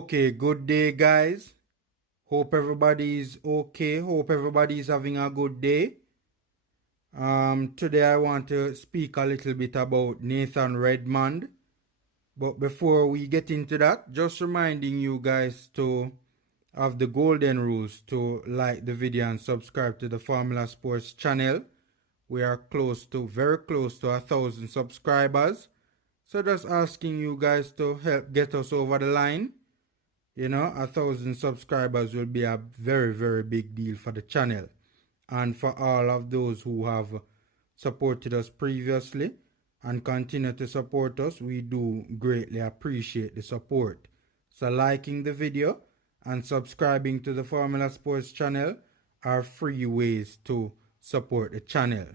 Okay, good day, guys. Hope everybody's okay. Hope everybody's having a good day. Today I want to speak a little bit about Nathan Redmond. But before we get into that, just reminding you guys to have the golden rules to like the video and subscribe to the Formula Sports channel. We are very close to 1,000 subscribers. So just asking you guys to help get us over the line. 1,000 subscribers will be a very, very big deal for the channel. And for all of those who have supported us previously and continue to support us, we do greatly appreciate the support. So liking the video and subscribing to the Formula Sports channel are free ways to support the channel.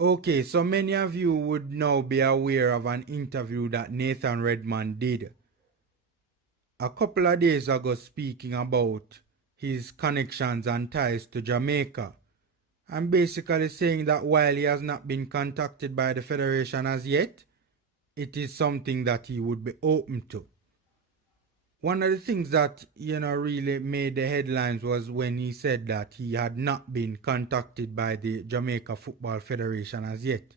Okay, so many of you would now be aware of an interview that Nathan Redmond did a couple of days ago, speaking about his connections and ties to Jamaica. I'm basically saying that while he has not been contacted by the Federation as yet, it is something that he would be open to. One of the things that, really made the headlines was when he said that he had not been contacted by the Jamaica Football Federation as yet.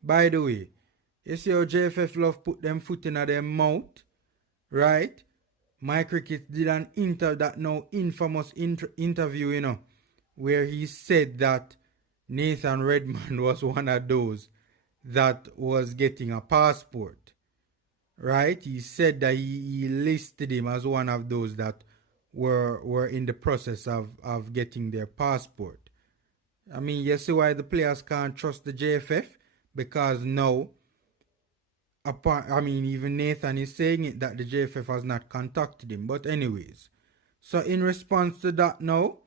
By the way, you see how JFF love put them foot in their mouth, right? My Cricket did an infamous interview, where he said that Nathan Redmond was one of those that was getting a passport, right? He said that he listed him as one of those that were in the process of getting their passport. I mean, you see why the players can't trust the JFF? Because now, even Nathan is saying it that the JFF has not contacted him. But anyways, so in response to that now,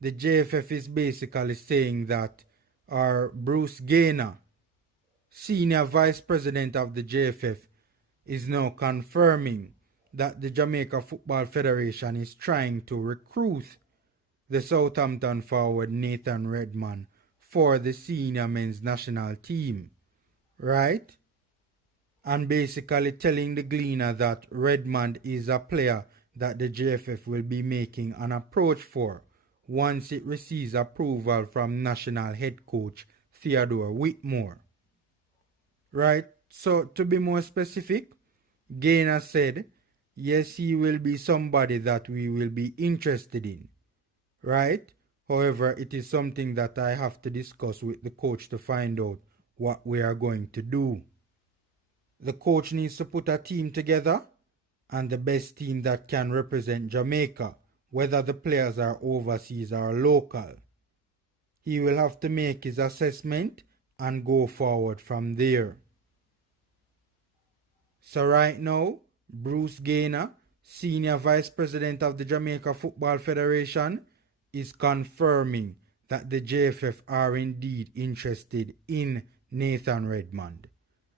the JFF is basically saying that our Bruce Gaynor, senior vice president of the JFF, is now confirming that the Jamaica Football Federation is trying to recruit the Southampton forward Nathan Redmond for the senior men's national team, right? And basically telling the Gleaner that Redmond is a player that the JFF will be making an approach for once it receives approval from national head coach Theodore Whitmore. Right? So to be more specific, Gaynor said, yes, he will be somebody that we will be interested in. Right? However, it is something that I have to discuss with the coach to find out what we are going to do. The coach needs to put a team together, and the best team that can represent Jamaica, whether the players are overseas or local. He will have to make his assessment and go forward from there. So right now, Bruce Gaynor, senior vice president of the Jamaica Football Federation, is confirming that the JFF are indeed interested in Nathan Redmond.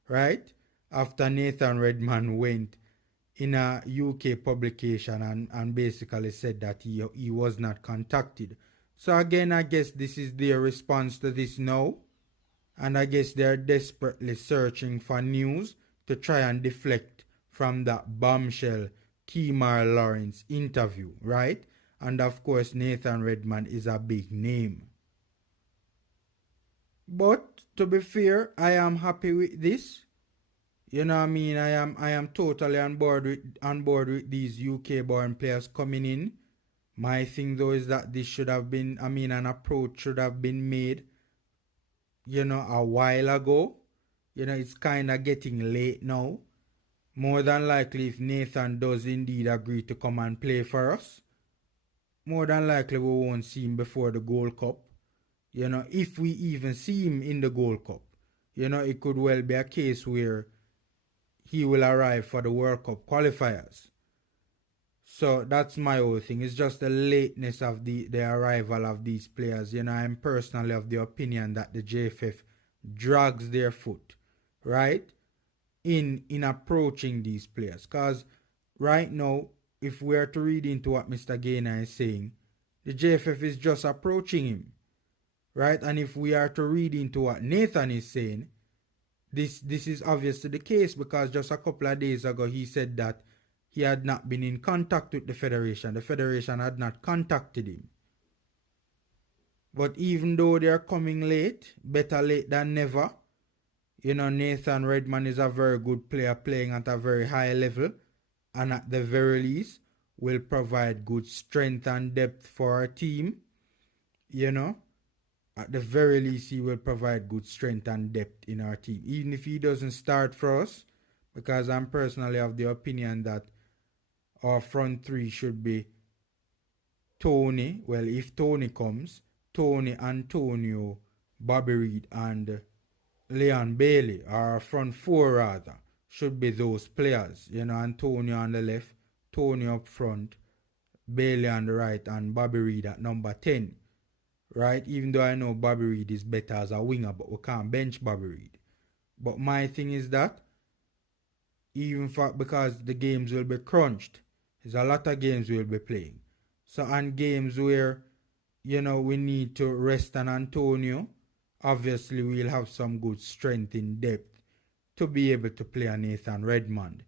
Right? After Nathan Redmond went in a UK publication and basically said that he was not contacted. So again, I guess this is their response to this now. And I guess they're desperately searching for news to try and deflect from that bombshell Kemar Lawrence interview, right? And of course, Nathan Redmond is a big name. But to be fair, I am happy with this. You know what I mean? I am totally on board with these UK born players coming in. My thing though is that this should have been, an approach should have been made, a while ago. It's kind of getting late now. More than likely, if Nathan does indeed agree to come and play for us, more than likely we won't see him before the Gold Cup. If we even see him in the Gold Cup, it could well be a case where he will arrive for the World Cup qualifiers. So that's my whole thing. It's just the lateness of the arrival of these players. I'm personally of the opinion that the JFF drags their foot, right, in approaching these players. Because right now, if we are to read into what Mr. Gaynor is saying, the JFF is just approaching him, right? And if we are to read into what Nathan is saying, this is obviously the case, because just a couple of days ago he said that he had not been in contact with the federation. The federation had not contacted him. But even though they are coming late, better late than never, you know, Nathan Redmond is a very good player playing at a very high level, and at the very least will provide good strength and depth for our team. You know, at the very least he will provide good strength and depth in our team, even if he doesn't start for us, because I'm personally of the opinion that our front three should be Tony, well, if Tony comes, Tony, Antonio, Bobby Reed, and Leon Bailey, our front four rather, should be those players. You know, Antonio on the left, Tony up front, Bailey on the right, and Bobby Reed at number 10. Right? Even though I know Bobby Reed is better as a winger, but we can't bench Bobby Reed. But my thing is that, even for, because the games will be crunched, there's a lot of games we'll be playing. So on games where, you know, we need to rest on Antonio, obviously we'll have some good strength in depth to be able to play on Nathan Redmond.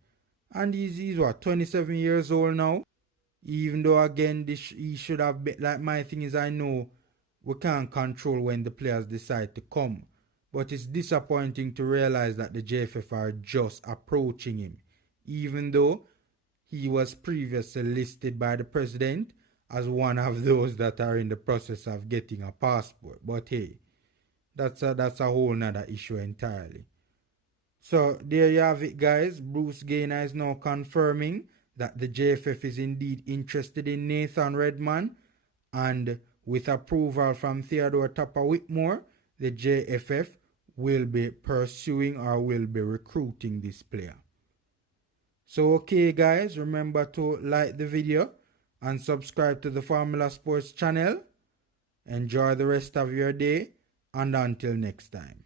And he's what, 27 years old now? Even though again he should have been, like, my thing is, I know we can't control when the players decide to come, but it's disappointing to realize that the JFF are just approaching him, even though he was previously listed by the president as one of those that are in the process of getting a passport. But hey, that's a whole nother issue entirely. So there you have it, guys. Bruce Gaynor is now confirming that the JFF is indeed interested in Nathan Redmond, and with approval from Theodore TAPPA Whitmore, the JFF will be pursuing or will be recruiting this player. So okay, guys, remember to like the video and subscribe to the Formula Sports channel. Enjoy the rest of your day, and until next time.